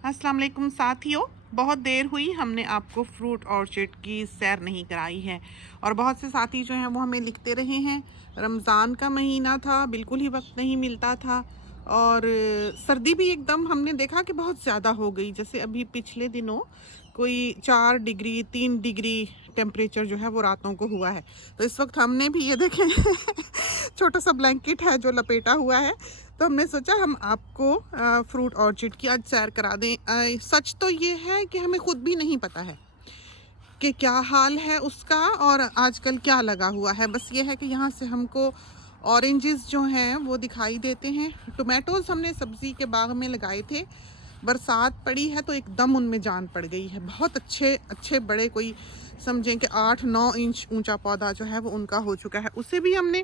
अस्सलाम वालेकुम साथियों, बहुत देर हुई हमने आपको फ्रूट ऑर्चर्ड की सैर नहीं कराई है और बहुत से साथी जो हैं वो हमें लिखते रहे हैं। रमज़ान का महीना था, बिल्कुल ही वक्त नहीं मिलता था और सर्दी भी एकदम हमने देखा कि बहुत ज़्यादा हो गई। जैसे अभी पिछले दिनों कोई 4 डिग्री 3 डिग्री टेम्परेचर जो है वो रातों को हुआ है। तो इस वक्त हमने भी ये देखें छोटा सा ब्लैंकेट है जो लपेटा हुआ है। तो हमने सोचा हम आपको फ्रूट ऑर्चिड की आज सैर करा दें। सच तो ये है कि हमें खुद भी नहीं पता है कि क्या हाल है उसका और आजकल क्या लगा हुआ है। बस ये है कि यहाँ से हमको ऑरेंजेस जो हैं वो दिखाई देते हैं। टोमेटोज़ हमने सब्ज़ी के बाग में लगाए थे, बरसात पड़ी है तो एकदम उनमें जान पड़ गई है। बहुत अच्छे अच्छे बड़े, कोई समझें कि 8-9 इंच ऊंचा पौधा जो है वो उनका हो चुका है। उसे भी हमने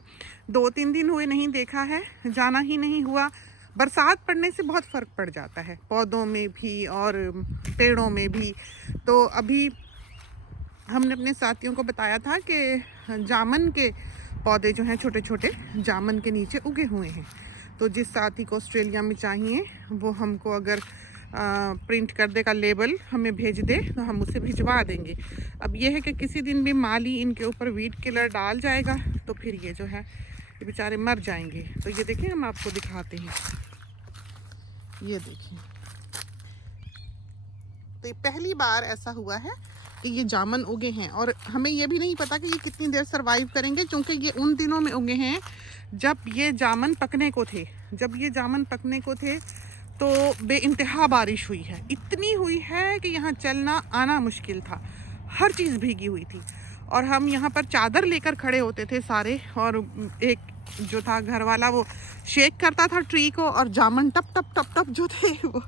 2-3 दिन हुए नहीं देखा है, जाना ही नहीं हुआ। बरसात पड़ने से बहुत फ़र्क पड़ जाता है पौधों में भी और पेड़ों में भी। तो अभी हमने अपने साथियों को बताया था कि जामन के पौधे जो हैं छोटे छोटे जामन के नीचे उगे हुए हैं। तो जिस साथी को ऑस्ट्रेलिया में चाहिए वो हमको अगर प्रिंट कर देगा, लेबल हमें भेज दे तो हम उसे भिजवा देंगे। अब ये है कि किसी दिन भी माली इनके ऊपर वीड किलर डाल जाएगा तो फिर ये जो है ये बेचारे मर जाएंगे। तो ये देखिए, हम आपको दिखाते हैं, ये देखिए। तो ये पहली बार ऐसा हुआ है कि ये जामन उगे हैं और हमें ये भी नहीं पता कि ये कितनी देर सरवाइव करेंगे, क्योंकि ये उन दिनों में उगे हैं जब ये जामन पकने को थे। जब ये जामन पकने को थे तो बेइंतहा बारिश हुई है, इतनी हुई है कि यहाँ चलना आना मुश्किल था, हर चीज़ भीगी हुई थी। और हम यहाँ पर चादर लेकर खड़े होते थे सारे, और एक जो था घर वाला वो शेक करता था ट्री को और जामन टप टप टप टप जो थे वो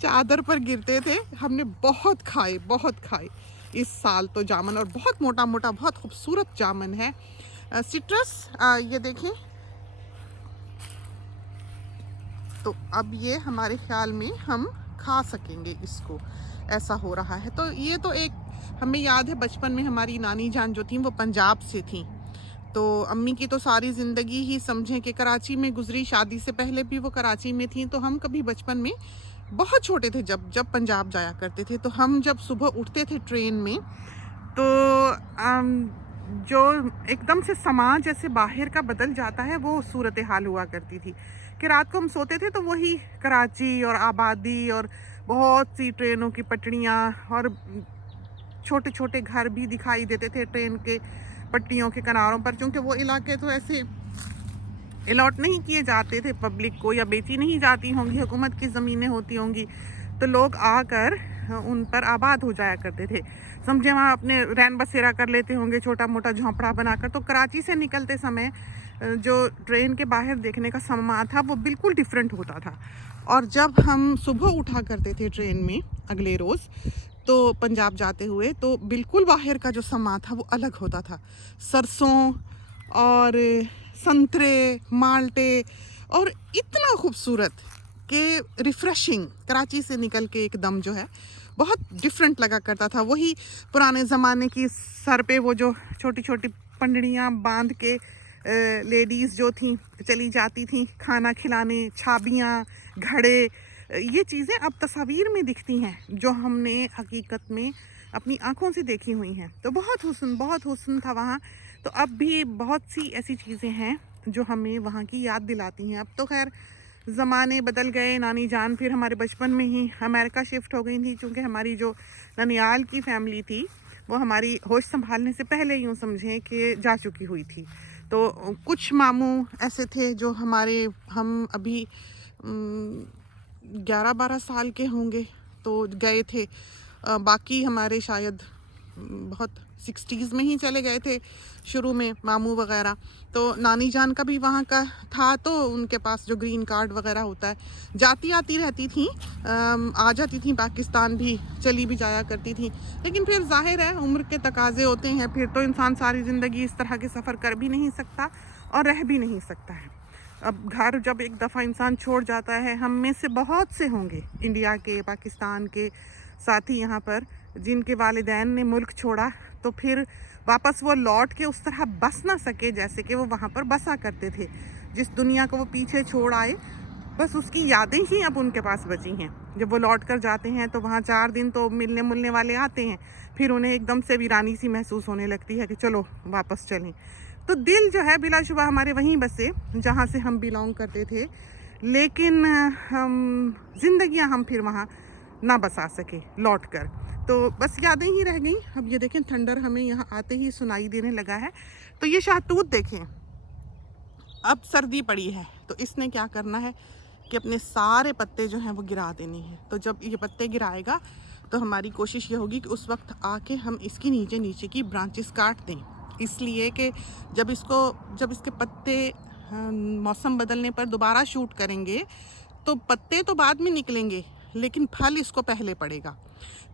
चादर पर गिरते थे। हमने बहुत खाए इस साल तो जामन, और बहुत मोटा मोटा बहुत खूबसूरत जामन है। सिट्रस ये देखें, तो अब ये हमारे ख्याल में हम खा सकेंगे इसको, ऐसा हो रहा है। तो ये तो एक हमें याद है, बचपन में हमारी नानी जान जो थी वो पंजाब से थी। तो अम्मी की तो सारी ज़िंदगी ही समझें कि कराची में गुजरी, शादी से पहले भी वो कराची में थी। तो हम कभी बचपन में बहुत छोटे थे जब जब पंजाब जाया करते थे, तो हम जब सुबह उठते थे ट्रेन में तो जो एकदम से समाज जैसे बाहर का बदल जाता है वो सूरत हाल हुआ करती थी कि रात को हम सोते थे तो वही कराची और आबादी और बहुत सी ट्रेनों की पटरियाँ और छोटे छोटे घर भी दिखाई देते थे ट्रेन के पटरियों के किनारों पर, क्योंकि वो इलाके तो ऐसे अलॉट नहीं किए जाते थे पब्लिक को, या बेची नहीं जाती होंगी, हुकूमत की ज़मीनें होती होंगी तो लोग आकर उन पर आबाद हो जाया करते थे। समझे वहाँ अपने रैन बसेरा कर लेते होंगे, छोटा मोटा झोंपड़ा बनाकर। तो कराची से निकलते समय जो ट्रेन के बाहर देखने का समा था वो बिल्कुल डिफरेंट होता था। और जब हम सुबह उठा करते थे ट्रेन में अगले रोज़ तो पंजाब जाते हुए, तो बिल्कुल बाहर का जो समा था वो अलग होता था। सरसों और संतरे, माल्टे, और इतना खूबसूरत कि रिफ़्रेशिंग, कराची से निकल के एकदम जो है बहुत डिफरेंट लगा करता था। वही पुराने ज़माने की सर पे वो जो छोटी छोटी पगड़ियाँ बांध के लेडीज़ जो थीं चली जाती थीं खाना खिलाने, छाबियाँ, घड़े, ये चीज़ें अब तस्वीर में दिखती हैं जो हमने हकीकत में अपनी आँखों से देखी हुई हैं। तो बहुत हुस्न था वहाँ। तो अब भी बहुत सी ऐसी चीज़ें हैं जो हमें वहाँ की याद दिलाती हैं। अब तो खैर ज़माने बदल गए। नानी जान फिर हमारे बचपन में ही अमेरिका शिफ्ट हो गई थी, क्योंकि हमारी जो ननियाल की फैमिली थी वो हमारी होश संभालने से पहले यूँ समझें कि जा चुकी हुई थी। तो कुछ मामू ऐसे थे जो हम अभी 11-12 साल के होंगे तो गए थे। बाकी हमारे शायद बहुत 60s में ही चले गए थे शुरू में, मामू वगैरह। तो नानी जान का भी वहाँ का था, तो उनके पास जो ग्रीन कार्ड वगैरह होता है, जाती आती रहती थी, आ जाती थी पाकिस्तान भी, चली भी जाया करती थी। लेकिन फिर जाहिर है उम्र के तकाजे होते हैं, फिर तो इंसान सारी ज़िंदगी इस तरह के सफ़र कर भी नहीं सकता और रह भी नहीं सकता है। अब घर जब एक दफ़ा इंसान छोड़ जाता है, हम में से बहुत से होंगे इंडिया के, पाकिस्तान के साथी यहाँ पर जिनके वालिदैन ने मुल्क छोड़ा तो फिर वापस वो लौट के उस तरह बस ना सके जैसे कि वो वहाँ पर बसा करते थे। जिस दुनिया को वो पीछे छोड़ आए बस उसकी यादें ही अब उनके पास बची हैं। जब वो लौट कर जाते हैं तो वहाँ 4 दिन तो मिलने मुलने वाले आते हैं, फिर उन्हें एकदम से वीरानी सी महसूस होने लगती है कि चलो वापस चलें। तो दिल जो है बिलाशुबा हमारे वहीं बसे जहाँ से हम बिलोंग करते थे, लेकिन हम ज़िंदगियाँ हम फिर वहाँ ना बसा सके लौट कर। तो बस यादें ही रह गई। अब ये देखें थंडर हमें यहाँ आते ही सुनाई देने लगा है। तो ये शहतूत देखें, अब सर्दी पड़ी है तो इसने क्या करना है कि अपने सारे पत्ते जो हैं वो गिरा देने हैं। तो जब ये पत्ते गिराएगा तो हमारी कोशिश ये होगी कि उस वक्त आके हम इसकी नीचे नीचे की ब्रांचेस काट दें, इसलिए कि जब इसके पत्ते मौसम बदलने पर दोबारा शूट करेंगे तो पत्ते तो बाद में निकलेंगे लेकिन फल इसको पहले पड़ेगा।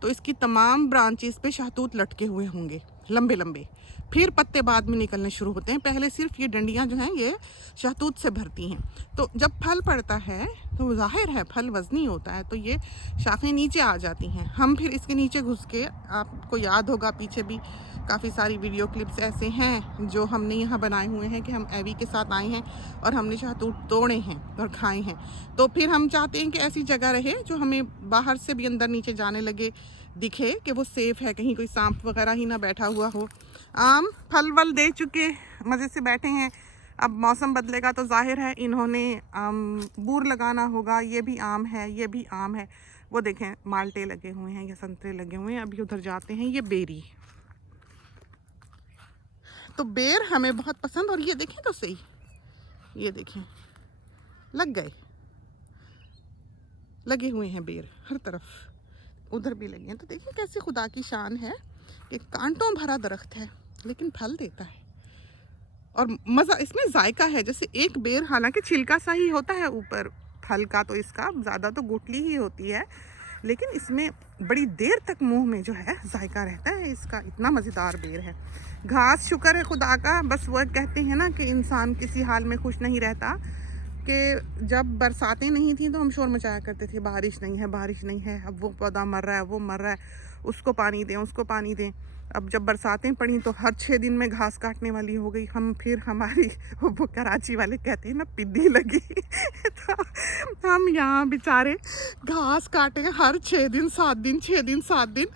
तो इसकी तमाम ब्रांचेस पे शहतूत लटके हुए होंगे लंबे लंबे, फिर पत्ते बाद में निकलने शुरू होते हैं। पहले सिर्फ ये डंडियां जो हैं ये शहतूत से भरती हैं। तो जब फल पड़ता है तो जाहिर है फल वज़नी होता है, तो ये शाखें नीचे आ जाती हैं। हम फिर इसके नीचे घुस के, आपको याद होगा पीछे भी काफ़ी सारी वीडियो क्लिप्स ऐसे हैं जो हमने यहाँ बनाए हुए हैं कि हम एवी के साथ आए हैं और हमने शहतूत तोड़े हैं और खाए हैं। तो फिर हम चाहते हैं कि ऐसी जगह रहे जो हमें बाहर से भी अंदर नीचे जाने लगे दिखे कि वो सेफ़ है, कहीं कोई सांप वगैरह ही ना बैठा हुआ हो। आम फल वल दे चुके, मज़े से बैठे हैं। अब मौसम बदलेगा तो जाहिर है इन्होंने बूर लगाना होगा। ये भी आम है, ये भी आम है। वो देखें माल्टे लगे हुए हैं या संतरे लगे हुए हैं। अभी उधर जाते हैं, ये बेरी। तो बेर हमें बहुत पसंद। और ये देखें तो सही, ये देखें लग गए, लगे हुए हैं बेर हर तरफ, उधर भी लगे हैं। तो देखिए कैसे खुदा की शान है कि कांटों भरा दरख्त है लेकिन फल देता है और मज़ा इसमें जायका है। जैसे एक बेर हालांकि छिलका सा ही होता है ऊपर, फल का तो इसका ज़्यादा तो गुठली ही होती है, लेकिन इसमें बड़ी देर तक मुंह में जो है जायका रहता है इसका। इतना मज़ेदार बेर है। घास शुक्र है खुदा का। बस वो कहते हैं ना कि इंसान किसी हाल में खुश नहीं रहता, कि जब बरसातें नहीं थी तो हम शोर मचाया करते थे बारिश नहीं है, बारिश नहीं है। अब वो पौधा मर रहा है, वो मर रहा है, उसको पानी दें, उसको पानी दें। अब जब बरसातें पड़ी तो हर 6 दिन में घास काटने वाली हो गई हम। फिर हमारी वो कराची वाले कहते हैं ना पिद्दी लगी तो हम यहाँ बेचारे घास काटे हर 6 दिन 7 दिन, 6 दिन 7 दिन।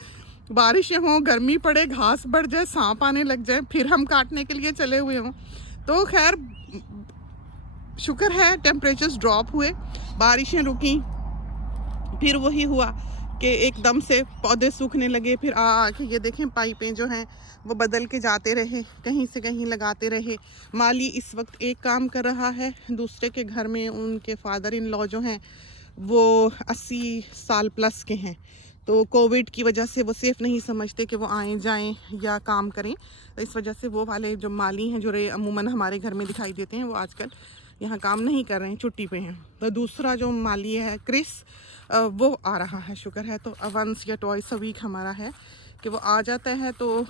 बारिशें हों, गर्मी पड़े, घास बढ़ जाए, सांप आने लग जाए, फिर हम काटने के लिए चले हुए हों। तो खैर शुक्र है टेम्परेचर्स ड्रॉप हुए, बारिशें रुकी, फिर वही हुआ कि एकदम से पौधे सूखने लगे। फिर आके ये देखें पाइपें जो हैं वो बदल के जाते रहे, कहीं से कहीं लगाते रहे। माली इस वक्त एक काम कर रहा है, दूसरे के घर में उनके फादर इन लॉ जो हैं वो 80 साल प्लस के हैं। तो कोविड की वजह से वो सेफ़ नहीं समझते कि वो आएँ जाएं या काम करें। तो इस वजह से वो वाले जो माली हैं जो अमूमन हमारे घर में दिखाई देते हैं वो आजकल यहाँ काम नहीं कर रहे हैं, छुट्टी पे हैं। तो दूसरा जो माली है क्रिस, वो आ रहा है शुक्र है। तो वंस या ट्वाइस अ वीक हमारा है कि वो आ जाता है। तो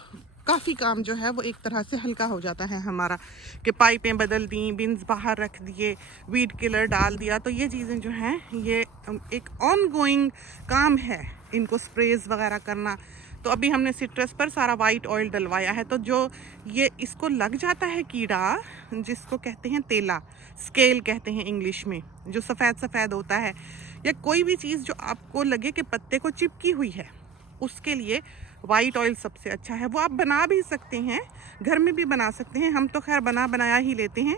काफ़ी काम जो है वो एक तरह से हल्का हो जाता है हमारा, कि पाइपें बदल दी, बिन्स बाहर रख दिए, वीड किलर डाल दिया। तो ये चीज़ें जो हैं ये एक ऑन गोइंग काम है, इनको स्प्रेज वगैरह करना। तो अभी हमने सिट्रस पर सारा वाइट ऑयल डलवाया है। तो जो ये इसको लग जाता है कीड़ा, जिसको कहते हैं तेला, स्केल कहते हैं इंग्लिश में, जो सफ़ेद सफ़ेद होता है, या कोई भी चीज़ जो आपको लगे कि पत्ते को चिपकी हुई है, उसके लिए वाइट ऑयल सबसे अच्छा है। वो आप बना भी सकते हैं, घर में भी बना सकते हैं। हम तो खैर बनाया ही लेते हैं,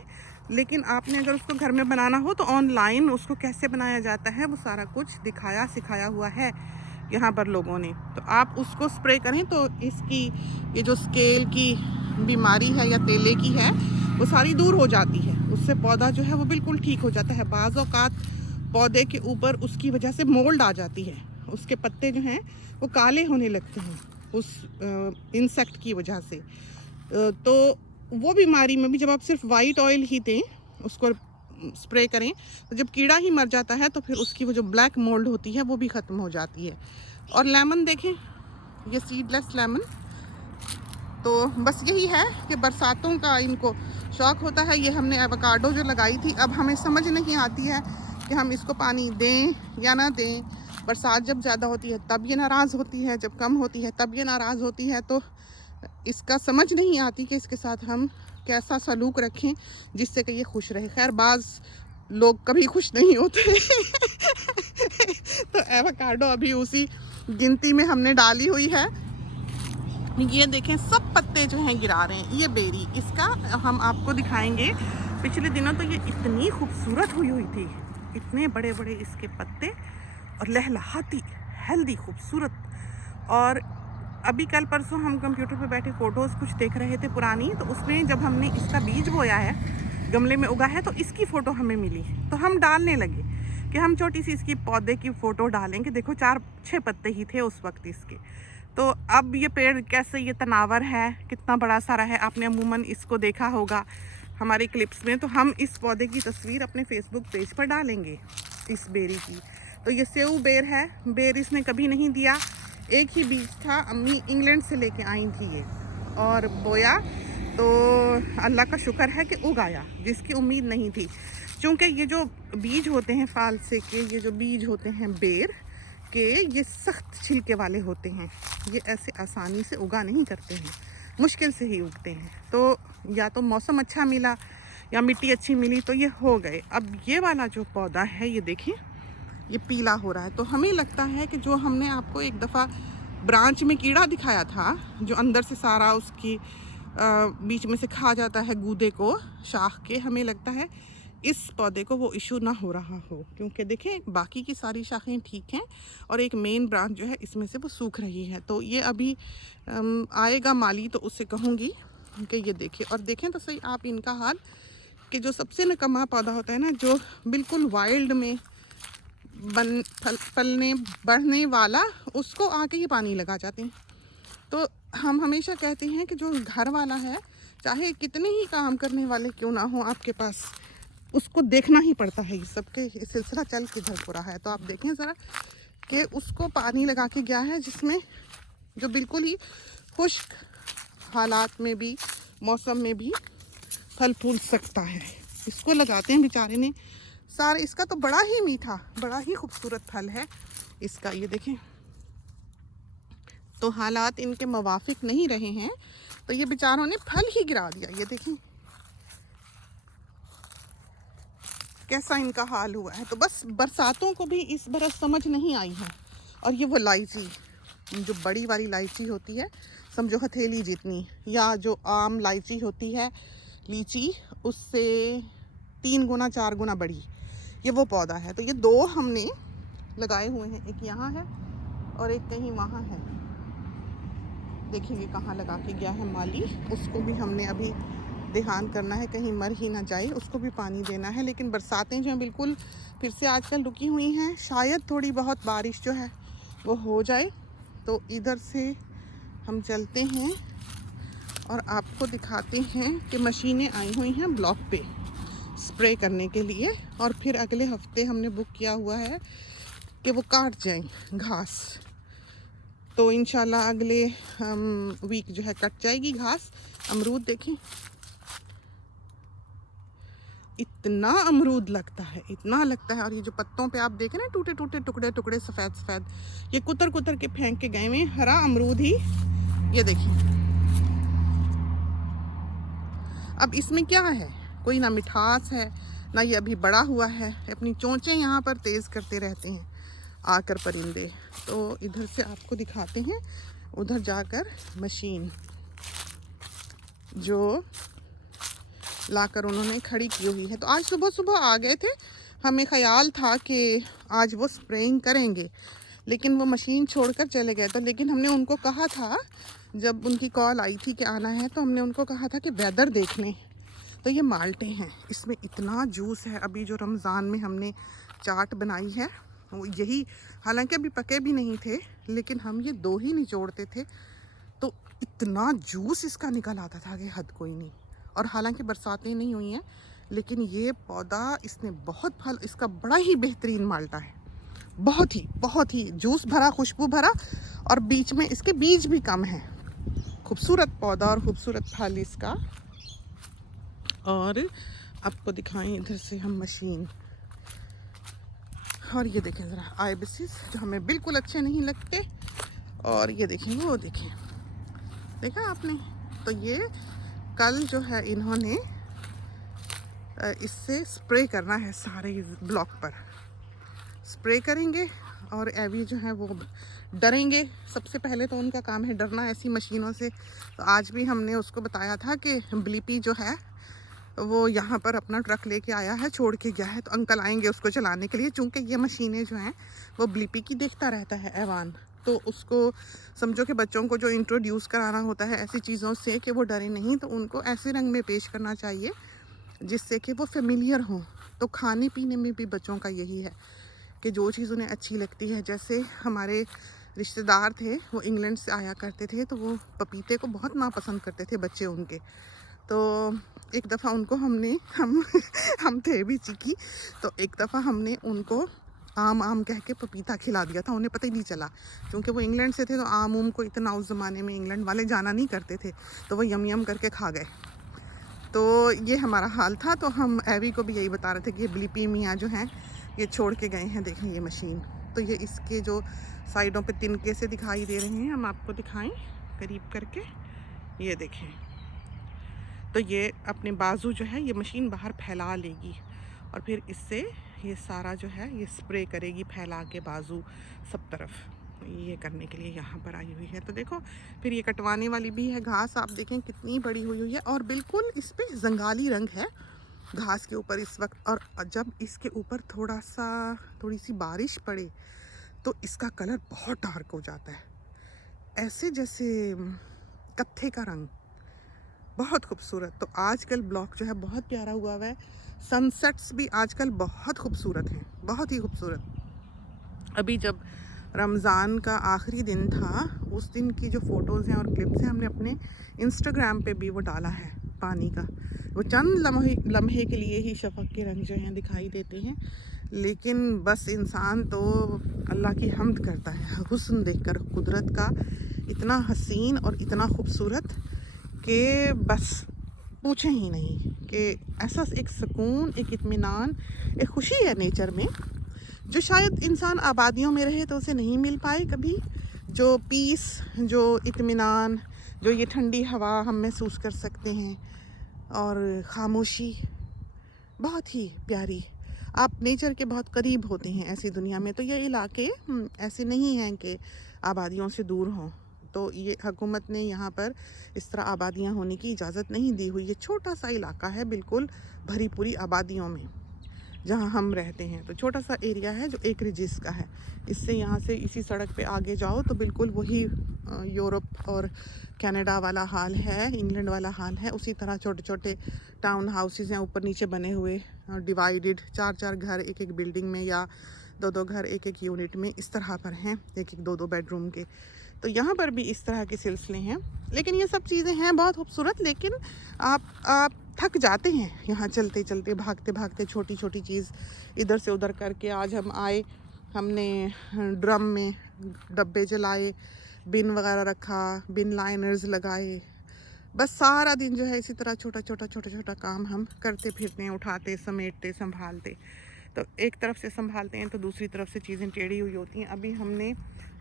लेकिन आपने अगर उसको घर में बनाना हो तो ऑनलाइन उसको कैसे बनाया जाता है वो सारा कुछ दिखाया सिखाया हुआ है यहाँ पर लोगों ने। तो आप उसको स्प्रे करें तो इसकी ये जो स्केल की बीमारी है या तेले की है वो सारी दूर हो जाती है। उससे पौधा जो है वो बिल्कुल ठीक हो जाता है। बाज़ औक़ात पौधे के ऊपर उसकी वजह से मोल्ड आ जाती है, उसके पत्ते जो हैं वो काले होने लगते हैं उस इंसेक्ट की वजह से। तो वो बीमारी में भी जब आप सिर्फ वाइट ऑयल ही दें, उसको स्प्रे करें, तो जब कीड़ा ही मर जाता है तो फिर उसकी वो जो ब्लैक मोल्ड होती है वो भी ख़त्म हो जाती है। और लेमन देखें, ये सीडलेस लेमन। तो बस यही है कि बरसातों का इनको शौक़ होता है। ये हमने एवोकाडो जो लगाई थी, अब हमें समझ नहीं आती है कि हम इसको पानी दें या ना दें। बरसात जब ज़्यादा होती है तब ये नाराज़ होती है, जब कम होती है तब ये नाराज़ होती है। तो इसका समझ नहीं आती कि इसके साथ हम कैसा सलूक रखें जिससे कि ये खुश रहे। खैर बाज़ लोग कभी खुश नहीं होते। तो एवोकाडो अभी उसी गिनती में हमने डाली हुई है। ये देखें सब पत्ते जो हैं गिरा रहे हैं। ये बेरी, इसका हम आपको दिखाएंगे। पिछले दिनों तो ये इतनी खूबसूरत हुई थी, इतने बड़े बड़े इसके पत्ते और लहलहाती हेल्दी खूबसूरत। और अभी कल परसों हम कंप्यूटर पे बैठे फ़ोटोज़ कुछ देख रहे थे पुरानी, तो उसमें जब हमने इसका बीज बोया है, गमले में उगा है, तो इसकी फ़ोटो हमें मिली। तो हम डालने लगे कि हम छोटी सी इसकी पौधे की फ़ोटो डालेंगे। देखो 4-6 पत्ते ही थे उस वक्त इसके। तो अब ये पेड़ कैसे ये तनावर है, कितना बड़ा सारा है, आपने अमूमन इसको देखा होगा हमारे क्लिप्स में। तो हम इस पौधे की तस्वीर अपने फेसबुक पेज पर डालेंगे, इस बेरी की। तो ये सेऊ बेर है। बेर इसने कभी नहीं दिया, एक ही बीज था, अम्मी इंग्लैंड से लेके आई थी ये, और बोया तो अल्लाह का शुक्र है कि उग आया, जिसकी उम्मीद नहीं थी। क्योंकि ये जो बीज होते हैं फालसे के, ये जो बीज होते हैं बेर के, ये सख्त छिलके वाले होते हैं, ये ऐसे आसानी से उगा नहीं करते हैं, मुश्किल से ही उगते हैं। तो या तो मौसम अच्छा मिला या मिट्टी अच्छी मिली तो ये हो गए। अब ये वाला जो पौधा है, ये देखिए ये पीला हो रहा है। तो हमें लगता है कि जो हमने आपको एक दफ़ा ब्रांच में कीड़ा दिखाया था, जो अंदर से सारा उसकी बीच में से खा जाता है गूदे को, शाख के, हमें लगता है इस पौधे को वो इशू ना हो रहा हो। क्योंकि देखें बाकी की सारी शाखें ठीक हैं और एक मेन ब्रांच जो है इसमें से वो सूख रही है। तो ये अभी आएगा माली तो उससे कहूँगी कि ये देखिए। और देखें तो सही आप इनका हाल, कि जो सबसे नकम्मा पौधा होता है ना, जो बिल्कुल वाइल्ड में फलने बढ़ने वाला, उसको आके ही पानी लगा जाते हैं। तो हम हमेशा कहते हैं कि जो घर वाला है, चाहे कितने ही काम करने वाले क्यों ना हो आपके पास, उसको देखना ही पड़ता है। ये सबके सिलसिला चल किधर हो रहा है। तो आप देखें ज़रा कि उसको पानी लगा के गया है, जिसमें जो बिल्कुल ही खुश्क हालात में भी, मौसम में भी फल फूल सकता है। इसको लगाते हैं बेचारे ने सारे। इसका तो बड़ा ही मीठा, बड़ा ही खूबसूरत फल है इसका। ये देखें, तो हालात इनके मुवाफिक नहीं रहे हैं, तो ये बेचारों ने फल ही गिरा दिया। ये देखें कैसा इनका हाल हुआ है। तो बस बरसातों को भी इस बरस समझ नहीं आई है। और ये वो इलायची, जो बड़ी वाली इलायची होती है, समझो हथेली जितनी, या जो आम इलायची होती है लीची, उससे 3 गुना 4 गुना बड़ी, ये वो पौधा है। तो ये 2 हमने लगाए हुए हैं, एक यहाँ है और एक कहीं वहाँ है। देखेंगे कहाँ लगा के गया है माली, उसको भी हमने अभी ध्यान करना है कहीं मर ही ना जाए, उसको भी पानी देना है। लेकिन बरसातें जो हैं बिल्कुल फिर से आजकल रुकी हुई हैं, शायद थोड़ी बहुत बारिश जो है वो हो जाए। तो इधर से हम चलते हैं और आपको दिखाते हैं कि मशीनें आई हुई हैं ब्लॉक पे स्प्रे करने के लिए। और फिर अगले हफ्ते हमने बुक किया हुआ है कि वो काट जाएं घास। तो इंशाल्लाह अगले वीक जो है कट जाएगी घास। अमरूद देखें, इतना अमरूद लगता है, इतना लगता है। और ये जो पत्तों पे आप देखें ना, टूटे टूटे टुकड़े टुकड़े सफ़ेद सफ़ेद, ये कुतर कुतर के फेंक के गए में हरा अमरूद ही। ये देखिए, अब इसमें क्या है, कोई ना मिठास है ना, ये अभी बड़ा हुआ है। अपनी चोंचें यहाँ पर तेज़ करते रहते हैं आकर परिंदे। तो इधर से आपको दिखाते हैं, उधर जाकर मशीन जो लाकर उन्होंने खड़ी की हुई है। तो आज सुबह सुबह आ गए थे, हमें ख्याल था कि आज वो स्प्रेइंग करेंगे, लेकिन वो मशीन छोड़कर चले गए। तो लेकिन हमने उनको कहा था, जब उनकी कॉल आई थी कि आना है, तो हमने उनको कहा था कि वेदर देख लें। तो ये माल्टे हैं, इसमें इतना जूस है। अभी जो रमज़ान में हमने चाट बनाई है वो यही, हालांकि अभी पके भी नहीं थे, लेकिन हम ये 2 ही निचोड़ते थे, तो इतना जूस इसका निकल आता था कि हद कोई नहीं। और हालांकि बरसातें नहीं हुई हैं, लेकिन ये पौधा, इसने बहुत फल, इसका बड़ा ही बेहतरीन माल्टा है, बहुत ही जूस भरा, खुशबू भरा, और बीच में इसके बीज भी कम हैं। खूबसूरत पौधा और खूबसूरत फल इसका। और आपको दिखाएं इधर से हम मशीन। और ये देखें ज़रा आइबिसिस, जो हमें बिल्कुल अच्छे नहीं लगते। और ये देखें, वो देखें, देखा आपने। तो ये कल जो है इन्होंने इससे स्प्रे करना है सारे ब्लॉक पर, स्प्रे करेंगे। और एवी जो है वो डरेंगे, सबसे पहले तो उनका काम है डरना ऐसी मशीनों से। तो आज भी हमने उसको बताया था कि ब्लीपी जो है वो यहाँ पर अपना ट्रक लेके आया है, छोड़ के गया है, तो अंकल आएंगे उसको चलाने के लिए। चूँकि ये मशीनें जो हैं वो ब्लीपी की देखता रहता है एवान, तो उसको समझो कि बच्चों को जो इंट्रोड्यूस कराना होता है ऐसी चीज़ों से कि वो डरे नहीं, तो उनको ऐसे रंग में पेश करना चाहिए जिससे कि वो फेमिलियर हों। तो खाने पीने में भी बच्चों का यही है कि जो चीज़ उन्हें अच्छी लगती है, जैसे हमारे रिश्तेदार थे वो इंग्लैंड से आया करते थे, तो वो पपीते को बहुत नापसंद करते थे बच्चे उनके। तो एक दफ़ा उनको हम थे भी चिकी, तो एक दफ़ा हमने उनको आम कह के पपीता खिला दिया था, उन्हें पता ही नहीं चला। क्योंकि वो इंग्लैंड से थे तो आम को इतना उस ज़माने में इंग्लैंड वाले जाना नहीं करते थे, तो वो यम करके खा गए। तो ये हमारा हाल था। तो हम एवी को भी यही बता रहे थे कि ब्लीपी मियाँ जो हैं ये छोड़ के गए हैं, देखें ये मशीन। तो ये इसके जो साइडों पे तिनके से दिखाई दे रहे हैं, हम आपको दिखाएं करीब करके, ये देखें। तो ये अपने बाजू जो है ये मशीन बाहर फैला लेगी और फिर इससे ये सारा जो है ये स्प्रे करेगी फैला के बाजू सब तरफ। ये करने के लिए यहाँ पर आई हुई है। तो देखो फिर ये कटवाने वाली भी है घास, आप देखें कितनी बड़ी हुई हुई है और बिल्कुल इस पर जंगाली रंग है घास के ऊपर इस वक्त। और जब इसके ऊपर थोड़ी सी बारिश पड़े तो इसका कलर बहुत डार्क हो जाता है, ऐसे जैसे कत्थे का रंग, बहुत खूबसूरत। तो आजकल ब्लॉक जो है बहुत प्यारा हुआ है, सनसेट्स भी आजकल बहुत खूबसूरत हैं, बहुत ही खूबसूरत। अभी जब रमज़ान का आखिरी दिन था उस दिन की जो फ़ोटोज़ हैं और क्लिप्स हैं हमने अपने इंस्टाग्राम पे भी वो डाला है पानी का। वो चंद लम्हे के लिए ही शफ़क़ के रंग जो हैं दिखाई देते हैं, लेकिन बस इंसान तो अल्लाह की हम्द करता है हुस्न देखकर, कुदरत का इतना हसीन और इतना खूबसूरत कि बस पूछें ही नहीं। कि ऐसा एक सुकून, एक इत्मीनान, एक खुशी है नेचर में जो शायद इंसान आबादियों में रहे तो उसे नहीं मिल पाए कभी। जो पीस, जो इत्मीनान, जो ये ठंडी हवा हम महसूस कर सकते हैं और ख़ामोशी बहुत ही प्यारी। आप नेचर के बहुत करीब होते हैं ऐसी दुनिया में। तो ये इलाके ऐसे नहीं हैं कि आबादियों से दूर हों, तो ये हुकूमत ने यहाँ पर इस तरह आबादियाँ होने की इजाज़त नहीं दी हुई। ये छोटा सा इलाका है बिल्कुल भरी पूरी आबादियों में जहाँ हम रहते हैं। तो छोटा सा एरिया है जो एकरिजिस का है। इससे यहाँ से इसी सड़क पे आगे जाओ तो बिल्कुल वही यूरोप और कनाडा वाला हाल है, इंग्लैंड वाला हाल है। उसी तरह छोटे छोटे टाउन हाउसेस हैं ऊपर नीचे बने हुए, डिवाइडेड, 4-4 घर एक एक बिल्डिंग में या 2-2 घर एक एक यूनिट में, इस तरह पर हैं, एक एक 2-2 बेडरूम के। तो यहाँ पर भी इस तरह के सिलसिले हैं। लेकिन ये सब चीज़ें हैं बहुत खूबसूरत, लेकिन आप थक जाते हैं यहाँ चलते चलते, भागते भागते, छोटी छोटी चीज़ इधर से उधर करके। आज हम आए, हमने ड्रम में डब्बे जलाए, बिन वगैरह रखा, बिन लाइनर्स लगाए, बस सारा दिन जो है इसी तरह छोटा छोटा काम हम करते फिरते हैं, उठाते, समेटते, संभालते। तो एक तरफ से संभालते हैं तो दूसरी तरफ से चीज़ें टेढ़ी हुई होती हैं। अभी हमने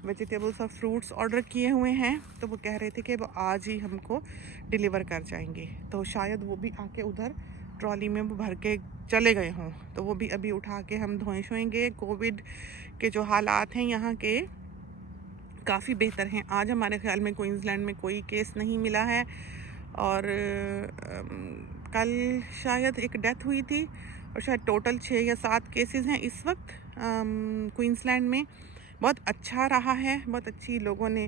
वेजिटेबल्स और फ्रूट्स ऑर्डर किए हुए हैं, तो वो कह रहे थे कि वो आज ही हमको डिलीवर कर जाएंगे। तो शायद वो भी आके उधर ट्रॉली में वो भर के चले गए हों, तो वो भी अभी उठा के हम धोएं शोएंगे। कोविड के जो हालात हैं यहाँ के काफ़ी बेहतर हैं। आज हमारे ख्याल में क्वींसलैंड में कोई केस नहीं मिला है और कल शायद एक डेथ हुई थी और शायद टोटल 6 या 7 केसेस हैं इस वक्त क्वींसलैंड में। बहुत अच्छा रहा है, बहुत अच्छी लोगों ने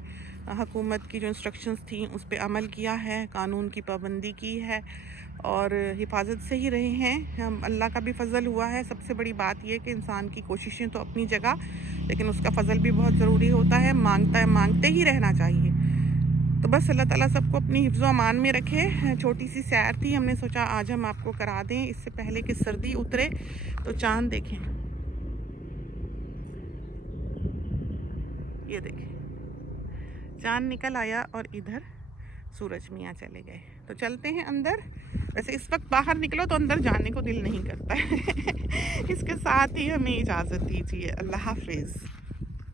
हुकूमत की जो इंस्ट्रक्शंस थी उस पर अमल किया है, कानून की पाबंदी की है और हिफाजत से ही रहे हैं। अल्लाह का भी फ़ज़ल हुआ है। सबसे बड़ी बात यह कि इंसान की कोशिशें तो अपनी जगह, लेकिन उसका फ़ज़ल भी बहुत ज़रूरी होता है। मांगते ही रहना चाहिए। तो बस अल्लाह ताला सबको अपनी हिफ्ज़ व अमान में रखे। छोटी सी सैर थी, हमने सोचा आज हम आपको करा दें इससे पहले कि सर्दी उतरे। तो चाँद देखें, ये देखें चाँद निकल आया और इधर सूरज मियाँ चले गए। तो चलते हैं अंदर। वैसे इस वक्त बाहर निकलो तो अंदर जाने को दिल नहीं करता है। इसके साथ ही हमें इजाज़त दीजिए। अल्लाह हाफ़िज़।